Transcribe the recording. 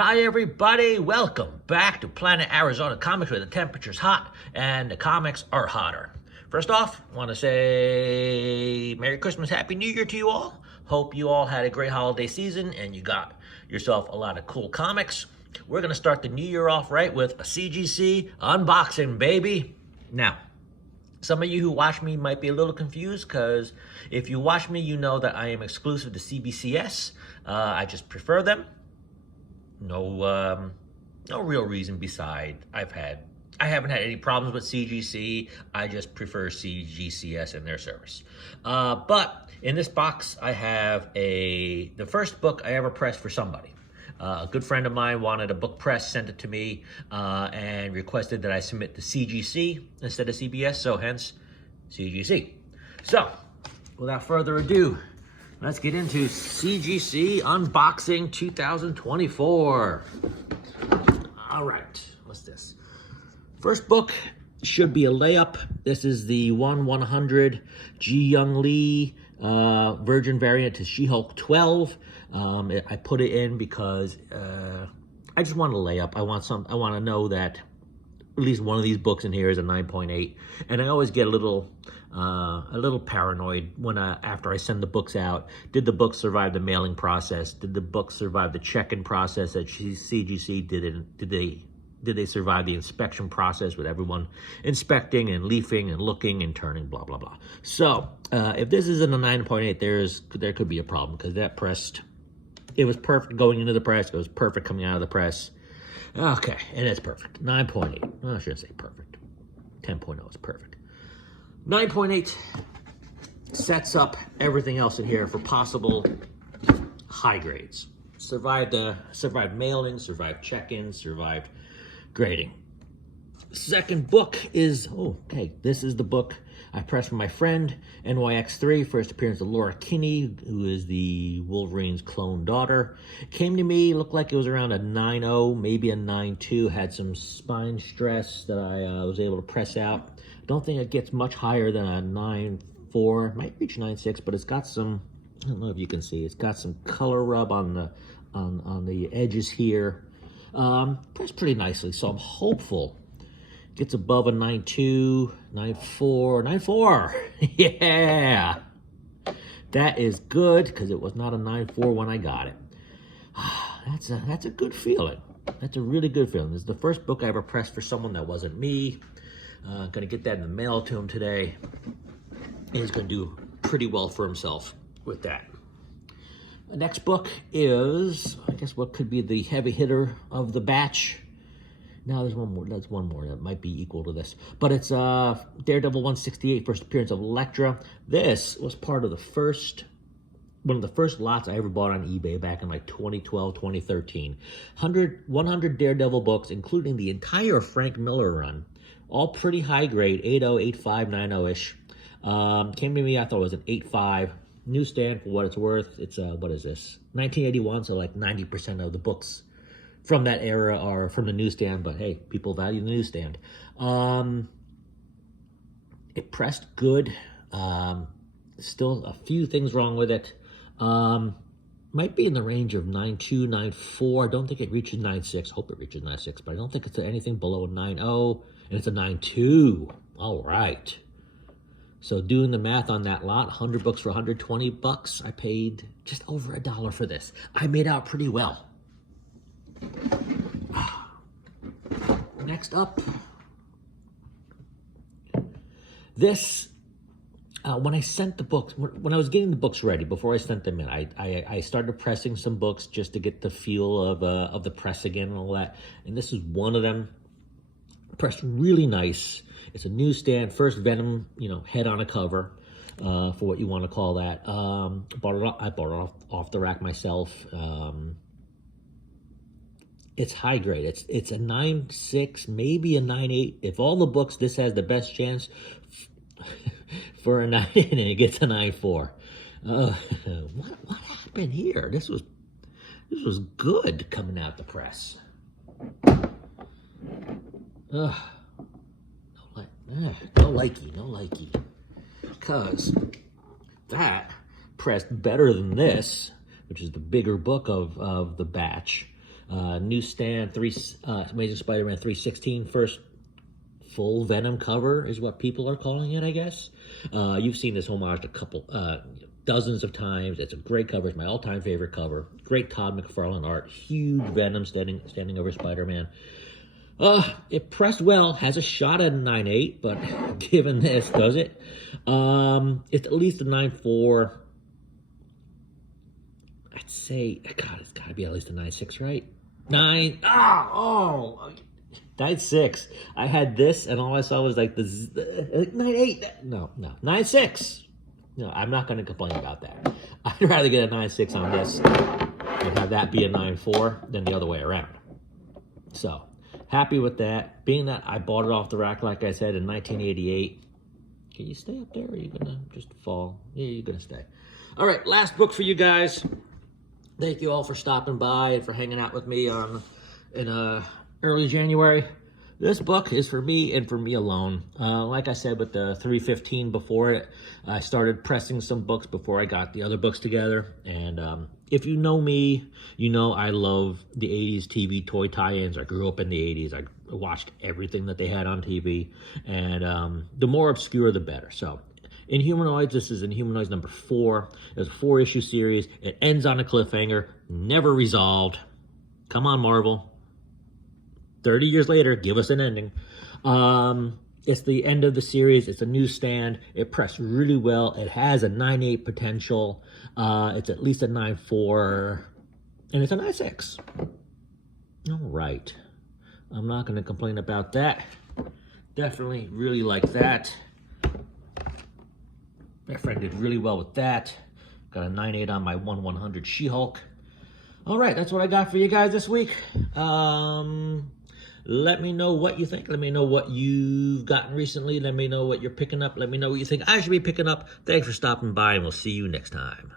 Hi everybody, welcome back to Planet Arizona Comics where the temperature's hot and the comics are hotter. First off, I want to say Merry Christmas, Happy New Year to you all. Hope you all had a great holiday season and you got yourself a lot of cool comics. We're going to start the new year off right with a CGC unboxing, baby. Now, some of you who watch me might be a little confused because if you watch me, you know that I am exclusive to CBCS. I just prefer them. No real reason beside I haven't had any problems with CGC. I just prefer CGCS and their service. But in this box, I have the first book I ever pressed for somebody. A good friend of mine wanted a book press, sent it to me, and requested that I submit to CGC instead of CBS, so hence CGC. So, without further ado, let's get into CGC Unboxing 2024. All right, what's this? First book should be a layup. This is the 1/100 Ji Young Lee Virgin variant to She-Hulk 12. I put it in because I just want to lay up. I want to know that at least one of these books in here is a 9.8, and I always get a little paranoid when after I send the books out. Did the book survive the mailing process? Did the book survive the check-in process at CGC? Did they survive the inspection process with everyone inspecting and leafing and looking and turning, blah, blah, blah. So if this isn't a 9.8, there could be a problem because that pressed, it was perfect going into the press. It was perfect coming out of the press. Okay, and it's perfect. 9.8. Well, I shouldn't say perfect. 10.0 is perfect. 9.8 sets up everything else in here for possible high grades. Survived mailing, survived check-ins, survived grading. Second book is, this is the book I pressed for my friend, NYX3, first appearance of Laura Kinney, who is the Wolverine's clone daughter. Came to me, looked like it was around a 9.0, maybe a 9.2, had some spine stress that I was able to press out. Don't think it gets much higher than a 9.4, might reach 9.6, but it's got some, I don't know if you can see, it's got some color rub on the edges here. Pressed pretty nicely, so I'm hopeful gets above a 9.2, 9.4, 9.4. Yeah, that is good because it was not a 9.4 when I got it. That's a good feeling. That's a really good feeling. This is the first book I ever pressed for someone that wasn't me. Gonna get that in the mail to him today. He's gonna do pretty well for himself with that. The next book is, I guess, what could be the heavy hitter of the batch. Now there's one more. That's one more that might be equal to this. But it's Daredevil 168, first appearance of Elektra. This was part of one of the first lots I ever bought on eBay back in like 2012, 2013. 100 Daredevil books, including the entire Frank Miller run. All pretty high grade, 8.0, 8.5, 9.0-ish. Came to me, I thought it was an 8.5. Newsstand, for what it's worth. It's, what is this? 1981, so like 90% of the books from that era are from the newsstand, but hey, people value the newsstand. It pressed good. Still a few things wrong with it. Might be in the range of 9.2, 9.4. I don't think it reaches 9.6. Hope it reaches 9.6, but I don't think it's anything below a 9.0, and it's a 9.2. All right. So doing the math on that lot, 100 books for 120 bucks. I paid just over $1 for this. I made out pretty well. Next up, this, when I sent the books, when I was getting the books ready, before I sent them in, I started pressing some books just to get the feel of the press again and all that. And this is one of them. Pressed really nice. It's a newsstand, first Venom, head on a cover, for what you want to call that. I bought it off the rack myself. It's high grade. It's a 9.6, maybe a 9.8. If all the books, this has the best chance for a 9, and it gets a 9.4. What happened here? This was good coming out the press. No likey. Because that pressed better than this, which is the bigger book of the batch. Newsstand, Amazing Spider-Man 316, first full Venom cover is what people are calling it, I guess. You've seen this homage a couple, dozens of times. It's a great cover. It's my all-time favorite cover. Great Todd McFarlane art. Huge Venom standing over Spider-Man. It pressed well. Has a shot at a 9.8, but given this, does it? It's at least a 9.4. I'd say, God, it's got to be at least a 9.6, right? 9.6. I had this, and all I saw was like the 9.8. No, 9.6. No, I'm not going to complain about that. I'd rather get a 9.6 on this and have that be a 9.4 than the other way around. So, happy with that. Being that I bought it off the rack, like I said, in 1988. Can you stay up there, or are you going to just fall? Yeah, you're going to stay. All right, last book for you guys. Thank you all for stopping by and for hanging out with me in early January. This book is for me and for me alone. Like I said with the 315 before it, I started pressing some books before I got the other books together. And if you know me, you know I love the 80s TV toy tie-ins. I grew up in the 80s. I watched everything that they had on TV. And the more obscure, the better. So Inhumanoids, this is Inhumanoids number 4. It's a 4-issue series. It ends on a cliffhanger, never resolved. Come on, Marvel. 30 years later, give us an ending. It's the end of the series. It's a newsstand. It pressed really well. It has a 9.8 potential. It's at least a 9.4. And it's a 9.6. All right. I'm not going to complain about that. Definitely really like that. My friend did really well with that. Got a 9.8 on my 1/100 She-Hulk. All right, that's what I got for you guys this week. Let me know what you think. Let me know what you've gotten recently. Let me know what you're picking up. Let me know what you think I should be picking up. Thanks for stopping by, and we'll see you next time.